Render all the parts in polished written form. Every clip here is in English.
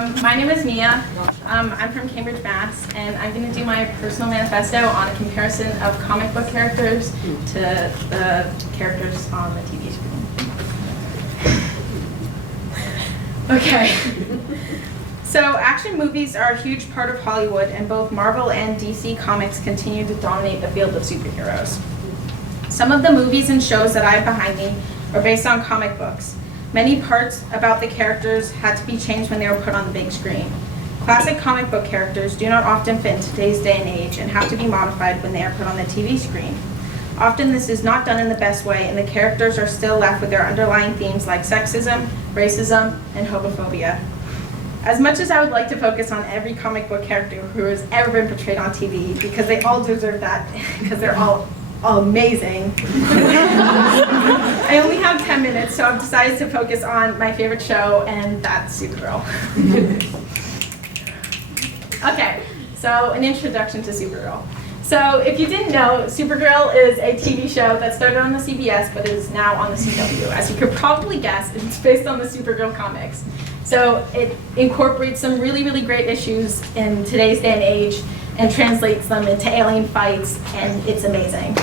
My name is Mia. I'm from Cambridge, Mass, and I'm going to do my personal manifesto on a comparison of comic book characters to the characters on the TV screen. Okay. So action movies are a huge part of Hollywood, and both Marvel and DC Comics continue to dominate the field of superheroes. Some of the movies and shows that I have behind me are based on comic books. Many parts about the characters had to be changed when they were put on the big screen. Classic comic book characters do not often fit in today's day and age and have to be modified when they are put on the TV screen. Often this is not done in the best way, and the characters are still left with their underlying themes like sexism, racism, and homophobia. As much as I would like to focus on every comic book character who has ever been portrayed on TV, because they all deserve that, because they're all amazing. I only have 10 minutes, so I've decided to focus on my favorite show, and that's Supergirl. Okay, so an introduction to Supergirl. So if you didn't know, Supergirl is a TV show that started on the CBS but is now on the CW. As you could probably guess, it's based on the Supergirl comics. So it incorporates some really, really great issues in today's day and age and translates them into alien fights, and it's amazing.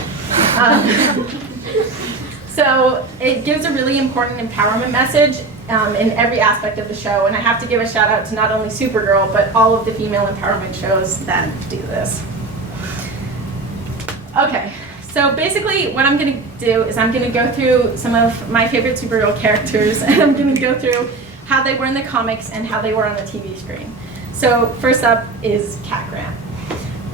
So it gives a really important empowerment message in every aspect of the show, and I have to give a shout out to not only Supergirl, but all of the female empowerment shows that do this. Okay, so basically what I'm going to do is I'm going to go through some of my favorite Supergirl characters, and I'm going to go through how they were in the comics and how they were on the TV screen. So first up is Cat Grant.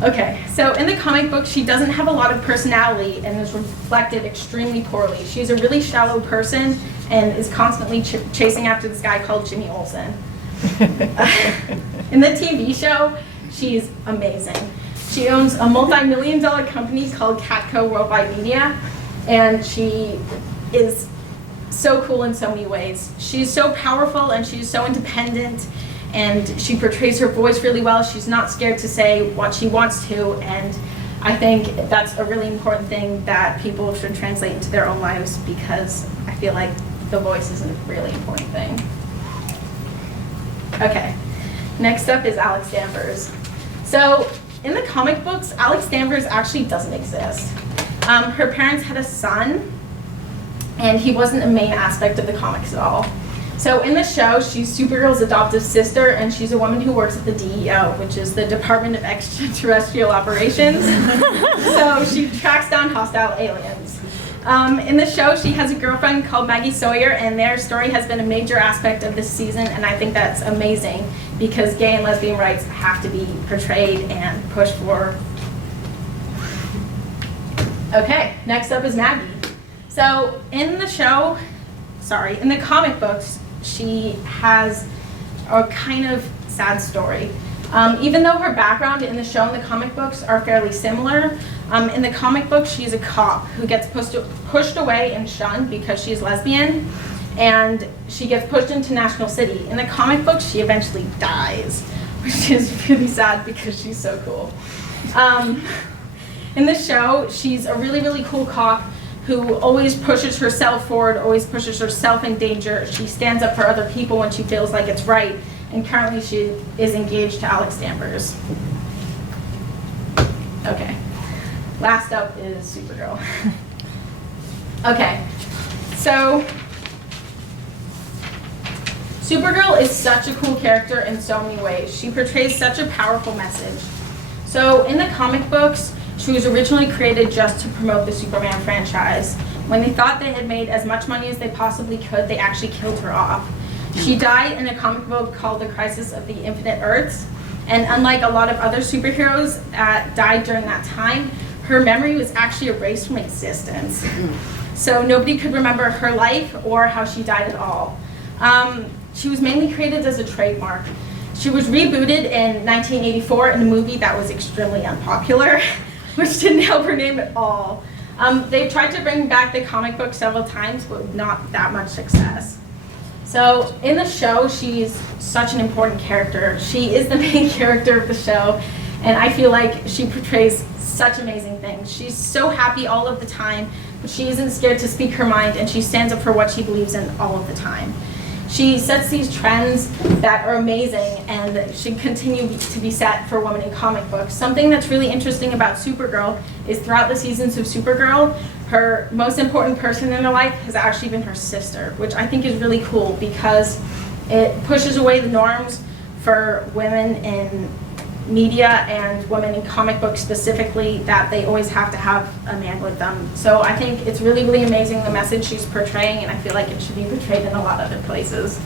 Okay, so in the comic book, she doesn't have a lot of personality and is reflected extremely poorly. She's a really shallow person and is constantly chasing after this guy called Jimmy Olsen. In the TV show, she's amazing. She owns a multi-million-dollar company called Catco Worldwide Media, and she is so cool in so many ways. She's so powerful and she's so independent, and she portrays her voice really well. She's not scared to say what she wants to, and I think that's a really important thing that people should translate into their own lives, because I feel like the voice is a really important thing. Okay, next up is Alex Danvers. So in the comic books, Alex Danvers actually doesn't exist. Her parents had a son, and he wasn't a main aspect of the comics at all. So in the show, she's Supergirl's adoptive sister, and she's a woman who works at the DEO, which is the Department of Extraterrestrial Operations. So she tracks down hostile aliens. In the show, she has a girlfriend called Maggie Sawyer, and their story has been a major aspect of this season, and I think that's amazing, because gay and lesbian rights have to be portrayed and pushed for. Okay, next up is Maggie. So in the show, in the comic books, she has a kind of sad story. Even though her background in the show and the comic books are fairly similar, in the comic book she's a cop who gets pushed away and shunned because she's lesbian, and she gets pushed into National City. In the comic book, she eventually dies, which is really sad because she's so cool. In the show, she's a really, really cool cop who always pushes herself forward, always pushes herself in danger. She stands up for other people when she feels like it's right, and currently she is engaged to Alex Danvers. Okay, last up is Supergirl. Okay, so Supergirl is such a cool character in so many ways. She portrays such a powerful message. So in the comic books, she was originally created just to promote the Superman franchise. When they thought they had made as much money as they possibly could, they actually killed her off. She died in a comic book called The Crisis of the Infinite Earths, and unlike a lot of other superheroes that died during that time, her memory was actually erased from existence. So nobody could remember her life or how she died at all. She was mainly created as a trademark. She was rebooted in 1984 in a movie that was extremely unpopular, which didn't help her name at all. They tried to bring back the comic book several times, but not that much success. So in the show, she's such an important character. She is the main character of the show, and I feel like she portrays such amazing things. She's so happy all of the time, but she isn't scared to speak her mind, and she stands up for what she believes in all of the time. She sets these trends that are amazing and should continue to be set for women in comic books. Something that's really interesting about Supergirl is throughout the seasons of Supergirl, her most important person in her life has actually been her sister, which I think is really cool because it pushes away the norms for women in media and women in comic books specifically, that they always have to have a man with them. So I think it's really, really amazing the message she's portraying, and I feel like it should be portrayed in a lot of other places.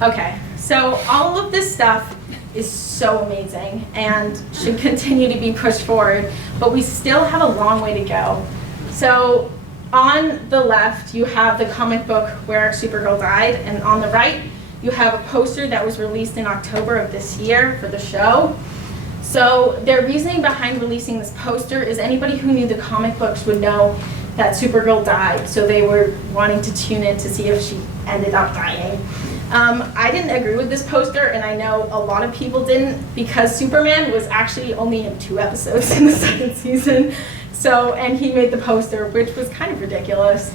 Okay, so all of this stuff is so amazing and should continue to be pushed forward, but we still have a long way to go. So on the left, you have the comic book where Supergirl died, and on the right, you have a poster that was released in October of this year for the show. So their reasoning behind releasing this poster is anybody who knew the comic books would know that Supergirl died, so they were wanting to tune in to see if she ended up dying. I didn't agree with this poster, and I know a lot of people didn't, because Superman was actually only in 2 episodes in the 2nd season. So, and he made the poster, which was kind of ridiculous.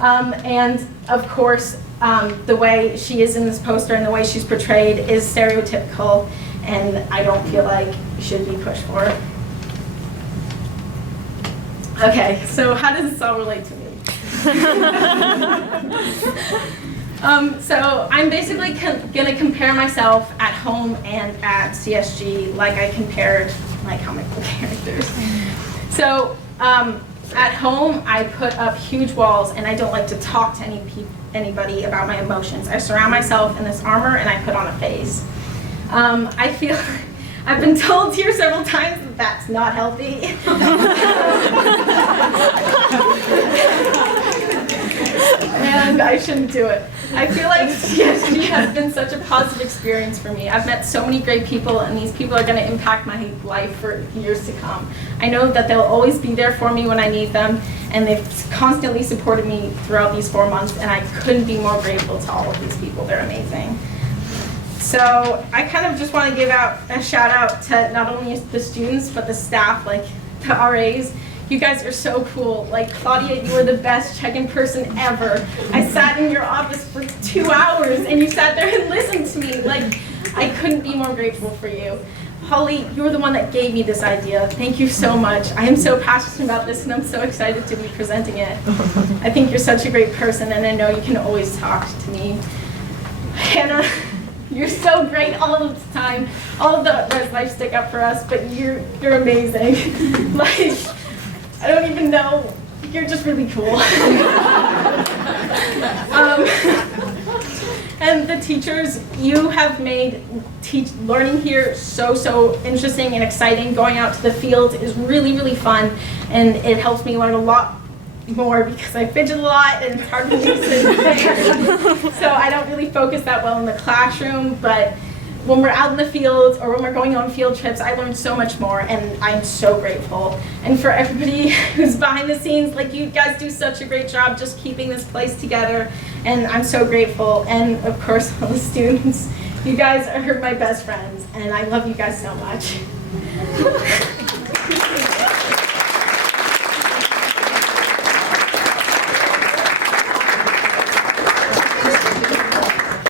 And of course, the way she is in this poster and the way she's portrayed is stereotypical, and I don't feel like should be pushed for. Okay, so how does this all relate to me? So I'm basically going to compare myself at home and at CSG like I compared my comic book characters. So at home, I put up huge walls, and I don't like to talk to anybody about my emotions. I surround myself in this armor, and I put on a face. I feel, I've been told here several times that that's not healthy. And I shouldn't do it. I feel like CSG has been such a positive experience for me. I've met so many great people, and these people are going to impact my life for years to come. I know that they'll always be there for me when I need them, and they've constantly supported me throughout these 4 months, and I couldn't be more grateful to all of these people. They're amazing. So I kind of just want to give out a shout out to not only the students, but the staff, like the RAs. You guys are so cool. Like, Claudia, you were the best check-in person ever. I sat in your office for 2 hours, and you sat there and listened to me. Like, I couldn't be more grateful for you. Holly, you were the one that gave me this idea. Thank you so much. I am so passionate about this, and I'm so excited to be presenting it. I think you're such a great person, and I know you can always talk to me. Hannah, you're so great all of the time. All of the res life stick up for us, but you're amazing. Like, I don't even know. You're just really cool. And the teachers, you have made learning here so interesting and exciting. Going out to the field is really, really fun, and it helps me learn a lot more because I fidget a lot and it's hard for me to sit there. So I don't really focus that well in the classroom, but when we're out in the fields or when we're going on field trips, I learn so much more, and I'm so grateful. And for everybody who's behind the scenes, like, you guys do such a great job just keeping this place together, and I'm so grateful. And of course, all the students, you guys are my best friends, and I love you guys so much.